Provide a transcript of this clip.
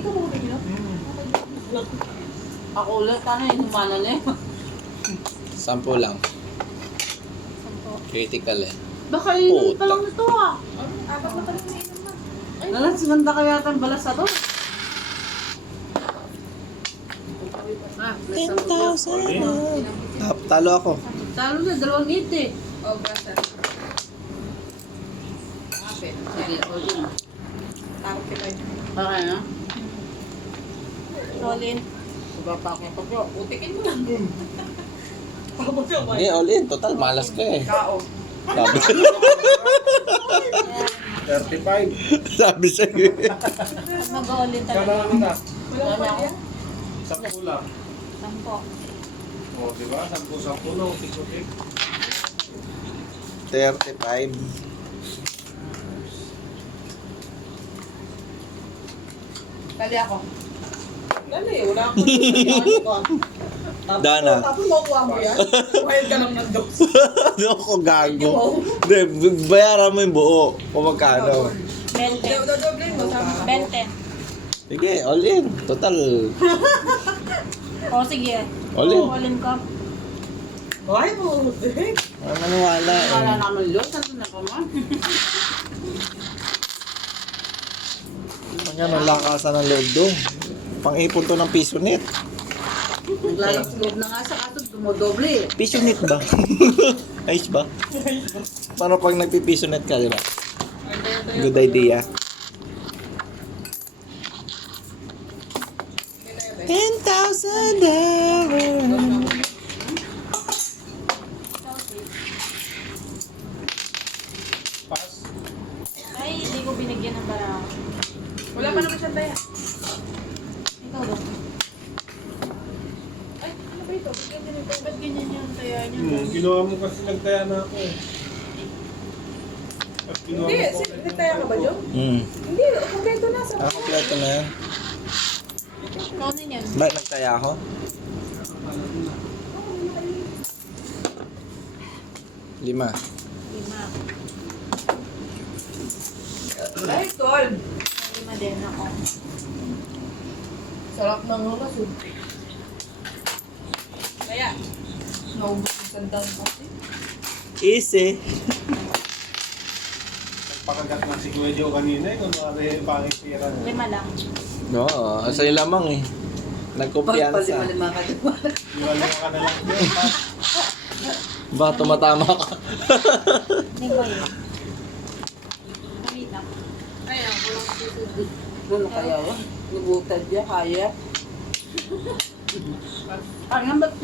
ikaw mo bigyan? Ako ulit, ano yung humana na yun? 10 lang. 10. Critical eh. Baka inom pa lang nito ah. Apat na pala yung inom na. Nalas, ganda kaya itong balas na to. Ah, 10,000. Talo ako. Talo na, 2.8 eh. Oh, basta. Sige, all in. Takot kita yun. Okay na? Roll in. Diba pa ako pagyo? Utikin mo lang. Hindi, all in. Total, malas ka eh. Kao. Sabi, 35. sabi sa'yo eh. Mag-roll in talaga. Kailangan na. Wala pa yan. 10 lang. 10. O, diba? 10 no, tik-tik. 35. Kali ako. Dali, wala akong Dana. Tapos makuha mo yan. Kuhain ka lang ng dos. Ano ako gago? Hindi, bayaran mo yung buo. Kung magkano. 20. Dodoble mo. 20. Sige, all in. Total. O sige. All in. All in ka. Ay mo. Maniwala eh. Wala naman Diyos, nandun na ka man. Ganyan ang lakasan ng loob doon. Pang-ipon to ng piso net. Naglalak loob na nga sa kaso, dumodoble eh. Piso net ba? Ayos ba? Paano pag nagpipiso net ka, di ba? Good idea. 10,000 Pass. Ay, hindi ko binigyan ng barang. Wala pa naman siyang taya. Ikaw daw. Ay, ano ba ito? Ba't ganyan ito? Ba't ganyan yung taya niya? Ginawa mo kasi nagtaya na ako eh. At ginawa Hindi, mo nagtaya ka ba, Jo? Hindi, kompleto na sa Kompleto na yan. Ikaw na yan. Bakit nagtaya ako? Lima. 5. Ay, tol. 5 din ako. Sarap ng humas. Kaya, naubos yung sandal kasi. Easy. Pakagat na si Kuya Joe kanina eh. Kung mga pangitira na. 5 lang. Oo, sa'yo lamang eh. Nagkumpiyansa. Palima-lima ka diba? Iwala ka na lang yun. Ba, tumatama ka. Hindi ko yun. Wait lang. Ay, ako lang susunod. Ano kaya ba? Lubutad niya, kaya. Ang ba't